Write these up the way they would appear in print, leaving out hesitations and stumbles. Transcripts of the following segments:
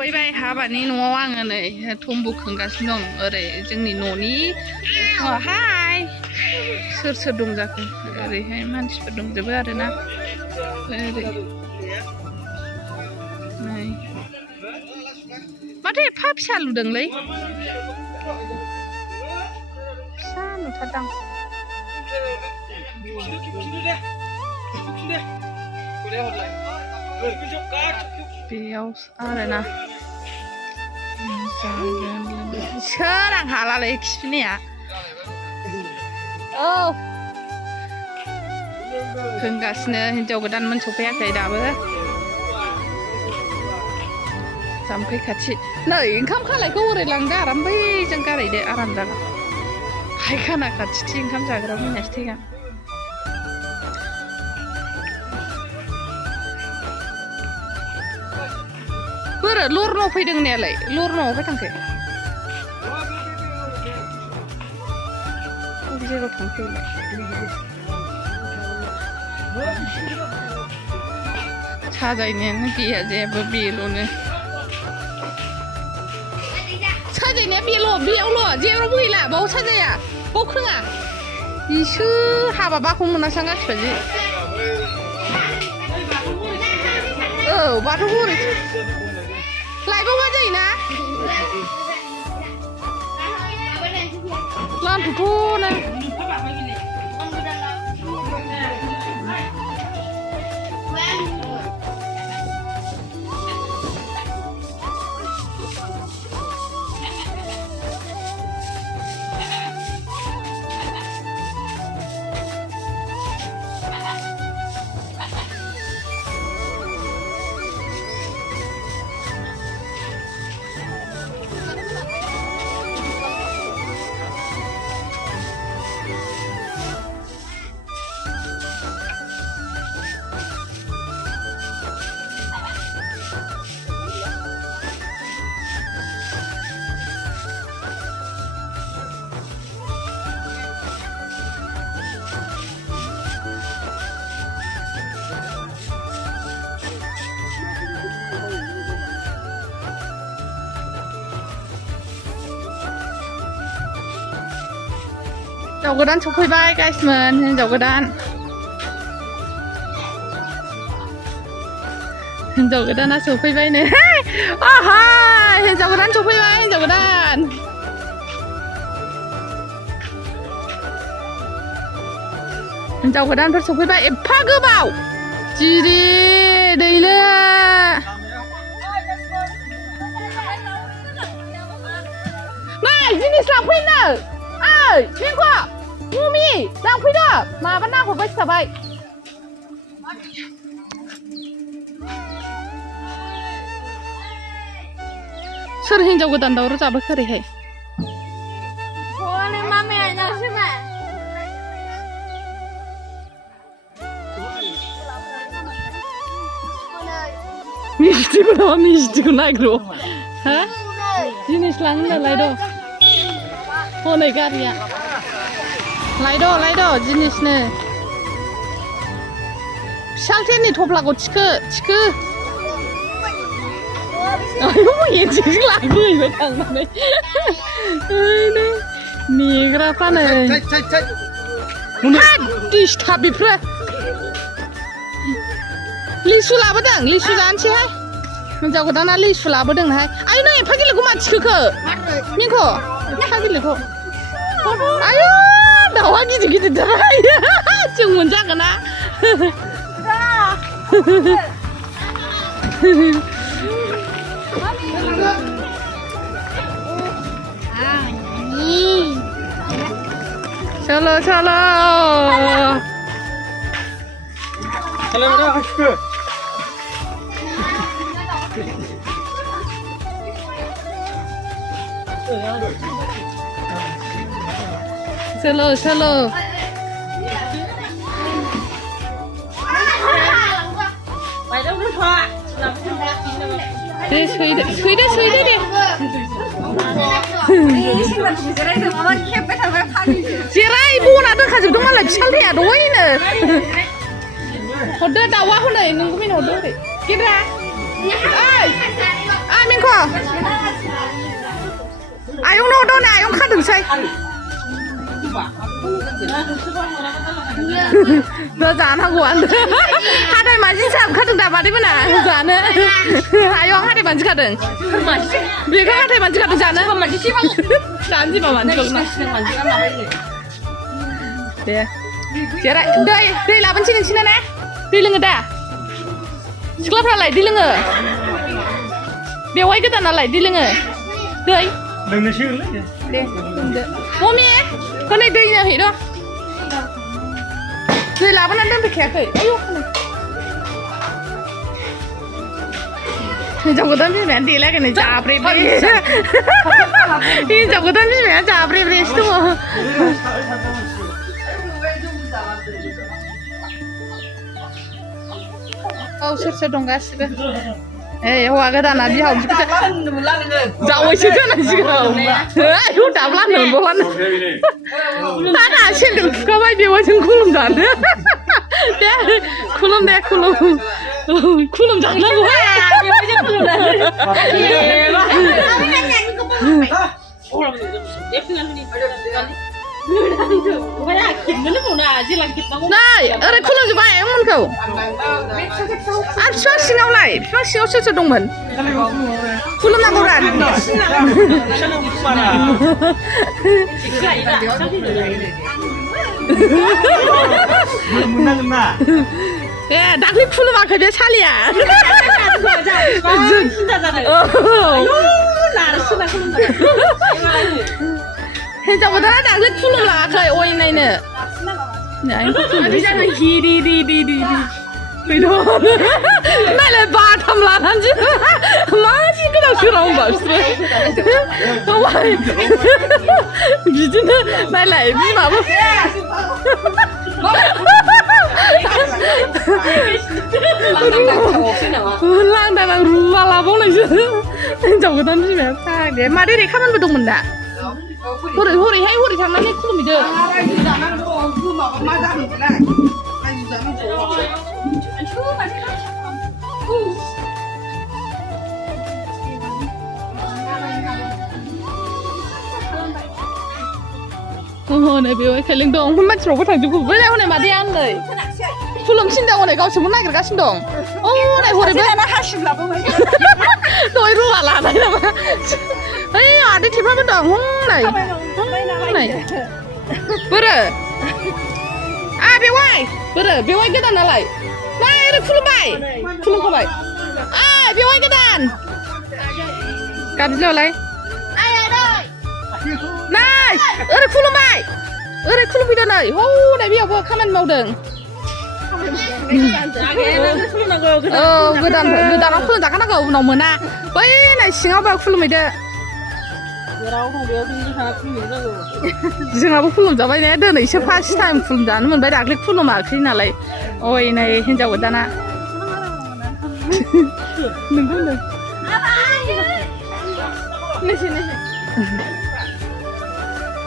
सफैबाय हाबानि न'आव आङो नै थम्बु खोंगासिनो दं ओरै जोंनि न'नि हाय सोर सोर दं जाखो ओरैहाय मानसिफोर दंजोबो आरोना ओरै नै माथो एफा फिसा लुदोंलै फिसा नुथारदां बेयाव आरोना सोर आं हालालै खिफिनाया औ खोंगासिनो हिनजाव गोदानमोन सफैयाखै दाबो जाम्फै खाथि नै ओंखाम खालायखौ ओरै लांदो आराम बैजों गारैदो आराम जागोन फायखाना खाथि ओंखाम जाग्रा फैनासो थैगोन बोरो लरनाव फैदों होननायालाय लरनाव फै थांखो बबे जायगायाव थांखोलाय साजायनायानो गैया जेबो बेल'नो साजायनाया बेयावल' जेरावबो गैला बाव साजाया बाव खोङा इसो हाबा बाखौ मोनासां गासिबो औ बाथौ हरै लायबावबा जायोना लान्थ'थ'नो हिनजाव गोदान सफैबाय गाइसमोन हिनजाव गोदाना सफैबाय नै आहा हिनजाव गोदान सफैबाय हिनजाव गोदानफोर सफैबाय एफा गोबाव जिरि दैलो नै जिनिस लांफैनो ओइ मिंख' ममि लांफैदो माबा नाहरबाय थाबाय सोर हिनजाव गोदान दावराव जाबोखो ओरैहाय मिस्टिखौ नायग्रो हा जिनिस लांनो लायद' हनै गारिया लायद' जिनिसनो फिसालथेननि थफ्लाखौ थिखो आयौ एदिजों लाबोहैबाय थांनानै नेग्राफ्रानो दिसटार्ब बेफोरो लिसु लाबोदों लिसु जानोसैहाय हिनजाव गोदाना लिसु लाबोदोंहाय आयौ नों एफा गिलिरखौ मानो थिखोखो मिंख' एफा गिलिरखौ आयौ दाउआ गिदिर दाय जों मोनजागोन ना चलो चलो दे सैदो दे जेराय बना दोनखाजोबदों मालाय फिसालथेया दहायनो हरदो दाउआ हनै नोंबो मिन हरदो ओरै गेद्रा ओइ मिंख' आयंनाव दं आयं खादोंसै जानांगौ हाथाय मानसि जाबखादों दा मादैमोना जानो आयं हाथाय मानसि खादों बेखौ हाथाय मानसि खादों जानो जानो जिबा मानसि दे जेरै दै लाबोनोसै नोंसिना ना दै लोङो दा सिख्लाफ्रालाय दै लोङो बेवाय गोदानालाय दै लोङो दै लोंनोसैलै दे लोंदो मम्मी हनै दै लोंहै र' दै लाबोनानै दोनफैखायाखै आयौ हिनजाव गोदान बिमाया देलायगोन जाब्रेब्रे हिनजाव गोदान बिमाया जाब्रेब्रेसो दङ औ सोर सोर दं गासिबो हौवा गोदाना बिहाव जावैसो खोनांसिगौ आयौ दाब्ला नंगौलानो आंहा सेन्देल खुखाबाय बेवाइजों खुलुमजानो दे खुलुम दे खुलुम जानांगौ नै ओरै खुलुमजोब्बाय आयंमोनखौ आरो बिफा सिङावलाय बिफा सिङाव सोर सोर दंमोन खुलुमनांगौ रा दाख्लै खुलुमाखै बे सालिया हिनजाव गोदाना दाख्लै खुलुमलाङाखै अयनायनो नायलाय बाथाम लानानैसो मानसि गोदाव सोराव होनबा बिसोरो बिदिनो नायलाय बिमाबो लांदां रुला लाबावनायसो हिनजाव गोदान बिमाया फाग्ले मादै रेखामोनबो दंमोन दा हरैहाय हरै थांनानै खुलुमहैदो हनै बेवाय खायलें दं मानसिफ्रावबो थांजोबो बैलाय हनै मादैया हनै खुलुमसिनदों हनै गावसोरबो नागिरगासिनो दं हनै हरैबो दहाय रुवा लानाय नामा ओइ आदै थेफाबो दं हनै बोरो बेवाय बोरो बेवाय गोदानालाय नै ओरै खुलुमखाबाय बेवाय गोदान गाबज्रिलालाय नै ओरै खुलुमबाय ओरै खुलुमफैदो नै हनै बेयावबो खामानि मावदों गोदानाव खुलुमजाखानांगौ उनाव मोना बै नै सिङावबो खुलुमहैदो जोंहाबो खुलुमजाबाय ने दिनैसो फार्स्ट टाइम खुलुमजानो मोनबाय दाख्लै खुलुमाखै नालाय ओइ नै हिनजाव गोदाना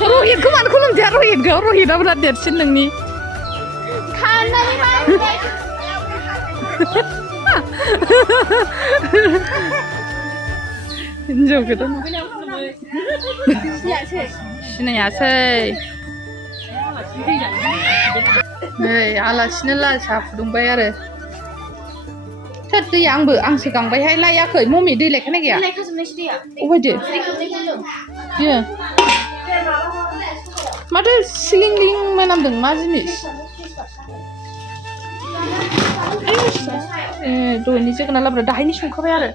रहितखौ मानो खुलुमजाया रहितआ बिराद देरसिन नोंनि हिनजाव गोदान सिनायासै नै आलासिनो लाल साहा फुदुंबाय आरो सोर दैया आंसो गांबायहाय लायाखै मम्मी दै लायखानाय गैया अबायदो बियो माथो सिलिं मोनामदों मा जिनिस दहायनि जोगोनार लाब्रा दाहायनि संखाबाय आरो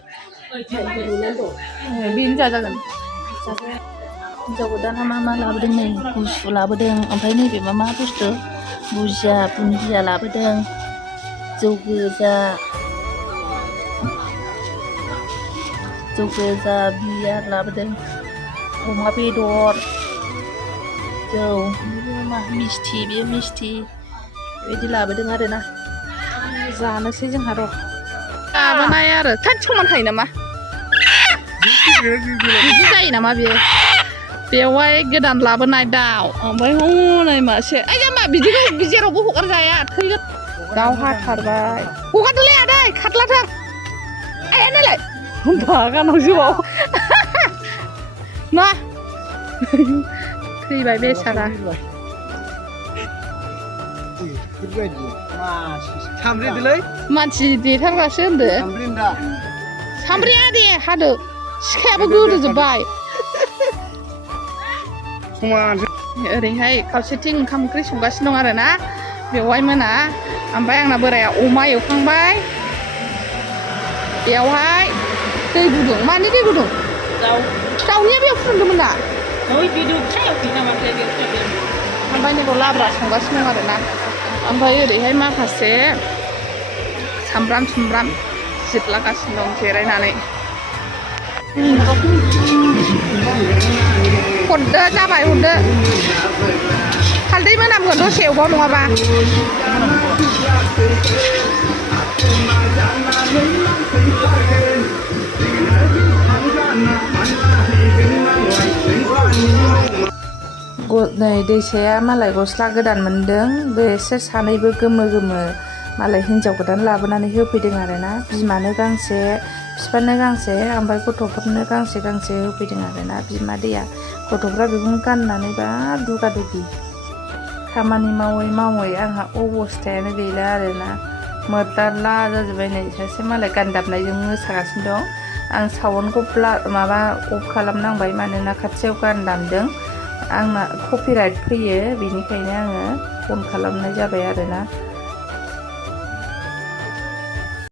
बेनो जाजागोन हिनजाव गोदाना मा लाबोदों नै गुसु लाबोदों ओमफ्राय नैबे मा बुस्थु बुजिया बुन्दिया लाबोदों जौ गोजा बियार लाबोदों अमा बेदर जौ मिस्थि बेबायदि लाबोदों आरोना जानोसै जोंहा र' लाबोनाय आरो खाथि समान थायो नामा बिदि जायो नामा बेयो बेवहाय गोदान लाबोनाय दाउ ओमफ्राय हनै मासे ओइ जाम्बा बिदिखौ जेरावबो हगारजाया थैगोन दाउ हाथारबाय हगारदोलै आदै खाथलाथों आया नालाय बागानाव मा थैबाय बेसारा मानसि देथारग्रासो होनदो सामब्रिया दे हादो सिखायाबो गोदोजोब्बाय ओरैहाय खावसेथिं ओंखाम ओंख्रि संगासिनो दं आरोना बेवहाय मोना ओमफ्राय आंना बोराया अमा एवखांबाय बेवहाय दै गुदुं मानि दै गुदुं दाउनिया बेयाव फुदुंदोंमोन दा ओमफ्राय नैबाव लाब्रा संगासिनो दं आरोना ओमफ्राय ओरैहाय माखासे सामब्राम सुमब्राम जिरलागासिनो दं जिरायनानै हरदो जाबाय हरदो हालदै मोनामगोन दसे एवबाव नङाबा नै दैसाया मालाय गस्ला गोदान मोनदों बेसोर सानैबो गोमो गोमो मालाय हिन्जाव गोदान लाबोनानै होफैदों आरोना बिमानो गांसे बिफानो गांसे ओमफ्राय गथ'फोरनो गांसे गांसे होफैदों आरोना बिमा दैया गथ'फ्रा बेखौनो गाननानै बाब दुगा दुगि खामानि मावै मावै आंहा अबस्थायानो गैला आरोना मोद्लाला जाजोब्बाय नै सासे मालाय गान दाबनायजों मोसागासिनो दं आं साउन्डखौ माबा अफ खालामनांबाय मानोना खाथियाव गान दामदों आंना कपिराइट फैयो बेनिखायनो आङो अन खालामनाय जाबाय आरोना